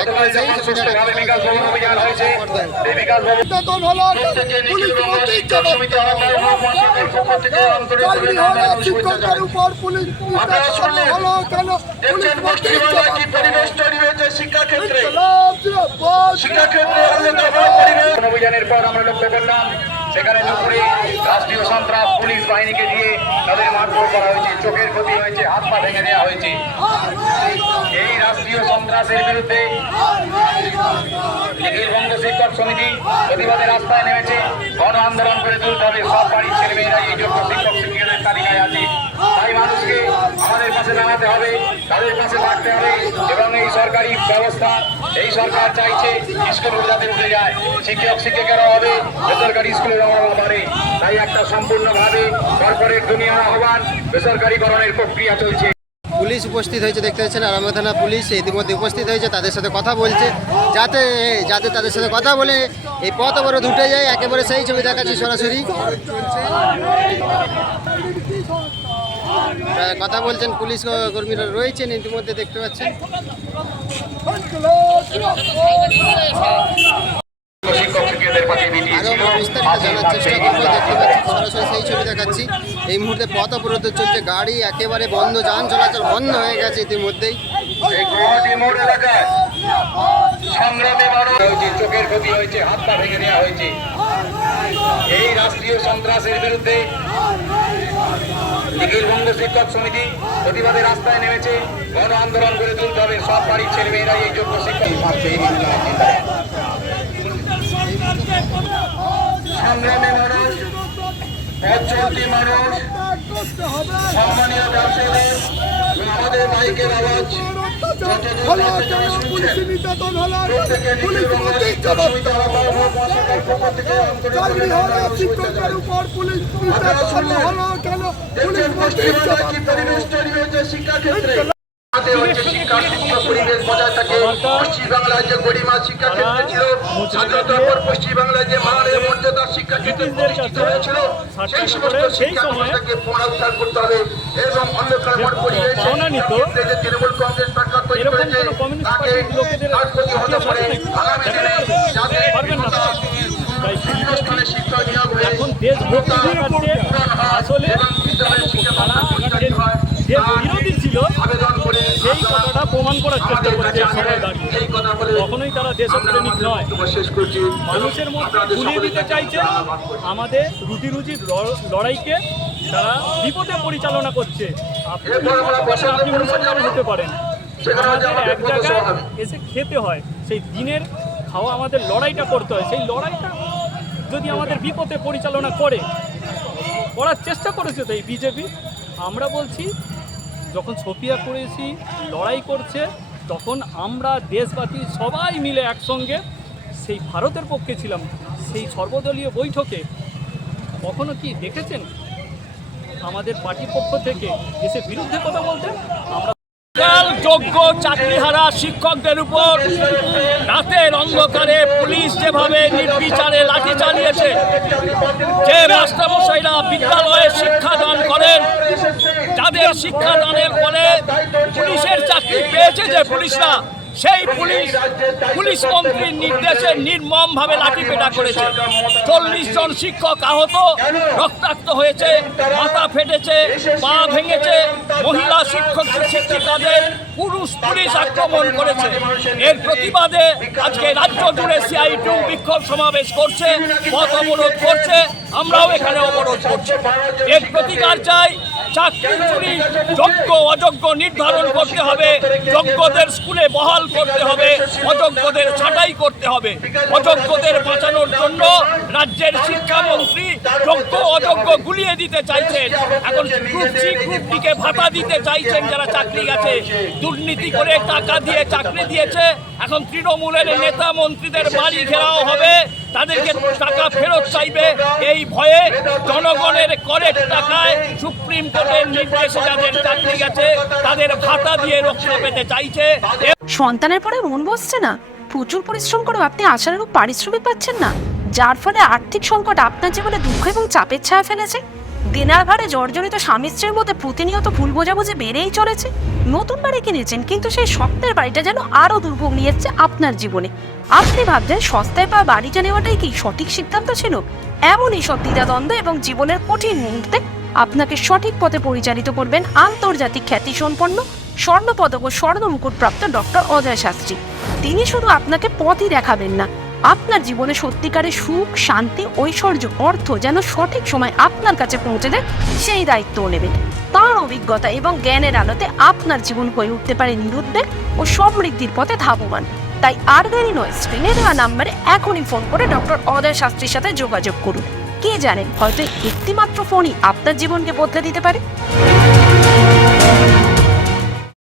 একেবারে সেই সুবিধাটা শিক্ষকদের উপর পুলিশ অভিযানের পর আমরা লক্ষ্য করলাম সেখানে দুপুরে রাষ্ট্রীয় সন্ত্রাস পুলিশ বাহিনীকে দিয়ে তাদের মারধর করা হয়েছে, চোখের ক্ষতি হয়েছে, হাত পা ভেঙে দেওয়া হয়েছে। এই রাষ্ট্রীয় সন্ত্রাসের বিরুদ্ধে নিখিল বঙ্গ শিক্ষক সমিতি প্রতিবাদে রাস্তায় নেমেছে। গণ আন্দোলন করে তুলতে হবে, সব বাড়ির ছেলেমেয়েরা এই যোগ্য শিক্ষক শিক্ষিকাদের তালিকায় আছে। তাই মানুষকে আমাদের পাশে দাঁড়াতে হবে, তাদের পাশে থাকতে হবে এবং এই সরকারি ব্যবস্থা, এই সরকার চাইছে স্কুলগুলো যাতে উঠে যায়, শিক্ষক শিক্ষিকারা হবে, বেসরকারি স্কুলের অভাব বাড়ে। তাই একটা সম্পূর্ণভাবে কর্পোরেট দুনিয়ার আহ্বান, বেসরকারিকরণের প্রক্রিয়া চলছে। পুলিশ উপস্থিত হয়েছে দেখতে পাচ্ছেন, আরামবাগ থানা পুলিশ ইতিমধ্যে উপস্থিত হয়েছে, তাদের সাথে কথা বলছে যাতে তাদের সাথে কথা বলে এই পথ অবরোধ উঠে যায়। একেবারে সেই ছবি দেখাচ্ছি সরাসরি, কথা বলছেন পুলিশ কর্মীরা রয়েছেন ইতিমধ্যে দেখতে পাচ্ছেন। আরো বিস্তারিত জানার চেষ্টা করবো, দেখতে পাচ্ছি সরাসরি সেই ছবি দেখাচ্ছি। এই মুহূর্তে পথ অবরোধ চলছে, গাড়ি একেবারে বন্ধ, যান চলাচল বন্ধ হয়ে গেছে ইতিমধ্যেই। চোখের ক্ষতি হয়েছে, হাত পা ভেঙে দেওয়া হয়েছে। এই রাষ্ট্রীয় সন্ত্রাসের বিরুদ্ধে নিখিল বঙ্গ শিক্ষক সমিতি প্রতিবাদে রাস্তায় নেমেছে। গণ আন্দোলন করে তুলতে হবে, সব বাড়ির ছেলেমেয়েরা এই যোগ্য শিক্ষক সংগ্রামী মানুষ, পথচলতি মানুষ, সম্মানীয় ব্যবসায়ীদের, আমাদের মাইকের আওয়াজ পরিবেশ বজায় থাকে। পশ্চিমবাংলায় যে গরিমা শিক্ষাক্ষেত্রে ছিল, স্বাধীনতার পর পশ্চিমবাংলায় যে মানের মর্যাদা শিক্ষাক্ষেত্রে প্রতিষ্ঠিত হয়েছিল, সেই সমস্ত শিক্ষা ব্যবস্থাকে পুনরুদ্ধার করতে হবে এবং অন্ধকারময় পরিবেশ যে তৃণমূল কংগ্রেস সরকার তৈরি করেছে তাকে তার প্রতি হতে পারে আগামী দিনে যাতে বিভিন্ন স্থানে শিক্ষা নিয়োগ হয়ে বিরোধী ছিল সেই কথাটা প্রমাণ করার চেষ্টা করেছে সবাই দাঁড়িয়ে। কখনোই তারা দেশপ্রেমিক নয়, মানুষের মধ্যে ভুলিয়ে দিতে চাইছে আমাদের রুটি রুজির লড়াইকে তারা বিপদে পরিচালনা করছে। আপনি মুসলমান হতে পারেন, আমাদের এক জায়গায় এসে খেতে হয়, সেই দিনের খাওয়া আমাদের লড়াইটা করতে হয়। সেই লড়াইটা যদি আমাদের বিপদে পরিচালনা করার চেষ্টা করেছে তো এই বিজেপি, আমরা বলছি যখন ছপিয়া করেছি লড়াই করছে তখন আমরা দেশবাসী সবাই মিলে একসঙ্গে সেই ভারতের পক্ষে ছিলাম। সেই সর্বদলীয় বৈঠকে কখনো কি দেখেছেন আমাদের পার্টির পক্ষ থেকে দেশের বিরুদ্ধে কথা বলতে? আমরা যোগ্য চাকরিহারা শিক্ষকদের উপর রাতের অন্ধকারে পুলিশ যেভাবে নির্বিচারে লাঠি চালিয়েছে, যে মাস্টারমশাইরা বিদ্যালয়ে শিক্ষাদান করেন, যাদের শিক্ষাদানের ফলে পুলিশের চাকরি পেয়েছে যে পুলিশরা, সেই পুলিশ মন্ত্রীর নির্দেশে নির্মমভাবে লাঠিপেটা করেছে। 40 জন শিক্ষক আহত, রক্তাক্ত হয়েছে, মাথা ফেটেছে, পা ভেঙেছে, মহিলা শিক্ষক শিক্ষিকাদের পুলিশ আক্রমণ করেছে। এর প্রতিবাদে আজকে রাজ্য জুড়ে CITU বিক্ষোভ সমাবেশ করছে, পথ অবরোধ করছে, আমরাও এখানে অবরোধ করছি। এর প্রতিকার চাই। চাকরি চুরি যোগ্য অযোগ্য নির্ধারণ করতে হবে, যোগ্যদের স্কুলে বহাল করতে হবে, অযোগ্যদের ছাঁটাই করতে হবে। অযোগ্যদের বাঁচানোর জন্য রাজ্যের শিক্ষামন্ত্রী যোগ্য অযোগ্য গুলিয়ে দিতে চাইছেন। এখন গ্রুপ সি গ্রুপ ডিকে ভাতা দিতে চাইছেন যারা চাকরি গেছে, দুর্নীতি করে টাকা দিয়ে চাকরি দিয়েছে। এখন তৃণমূলের নেতা মন্ত্রীদের বাড়ি ঘেরাও হবে, তাদেরকে টাকা ফেরত চাইবে। এই ভয়ে জনগণের করের টাকায় সুপ্রিম কোর্টের নির্দেশে যাদের চাকরি গেছে তাদের ভাতা দিয়ে রক্ষা পেতে চাইছে। সন্তানের পরে মন বসছে না, প্রচুর পরিশ্রম করেও আপনি আশানুরূপ পারিশ্রমিক পাচ্ছেন না, যার ফলে আর্থিক সংকট আপনার জীবনে দুঃখ এবং চাপের ছায়া ফেলেছে। দেনার ভারে জর্জরিত স্বামী স্ত্রীর মধ্যে প্রতিনিয়ত ভুল বোঝাবুঝি বেড়েই চলেছে। নতুন বাড়ি কিনেছেন, কিন্তু সেই স্বপ্নের বাড়িটা যেন আরো দুর্ভোগ নিয়ে এসছে আপনার জীবনে। আপনি ভাবছেন সস্তায় পাওয়া বাড়িটা নেওয়াটাই কি সঠিক সিদ্ধান্ত ছিল? এমনই সব দ্বিধাদ্বন্দ্ব এবং জীবনের কঠিন মুহূর্তে আপনাকে সঠিক পথে পরিচালিত করবেন আন্তর্জাতিক খ্যাতিসম্পন্ন স্বর্ণপদক ও স্বর্ণ মুকুটপ্রাপ্ত ডক্টর অজয় শাস্ত্রী। তিনি শুধু আপনাকে পথই দেখাবেন না, আপনার জীবনে সত্যিকারের সুখ, শান্তি, ঐশ্বর্য, অর্থ যেন সঠিক সময় আপনার কাছে পৌঁছে দেয় সেই দায়িত্বও নেবেন। তার অভিজ্ঞতা এবং জ্ঞানের আলোতে আপনার জীবন হয়ে উঠতে পারে নিরুদ্বেগ ও সমৃদ্ধির পথে ধাবমান। তাই আর দেরি নয়, স্ক্রিনে দেওয়া নাম্বারে এখনই ফোন করে ডক্টর অজয় শাস্ত্রীর সাথে যোগাযোগ করুন। কে জানেন, হয়তো একটিমাত্র ফোনই আপনার জীবনকে বদলে দিতে পারে।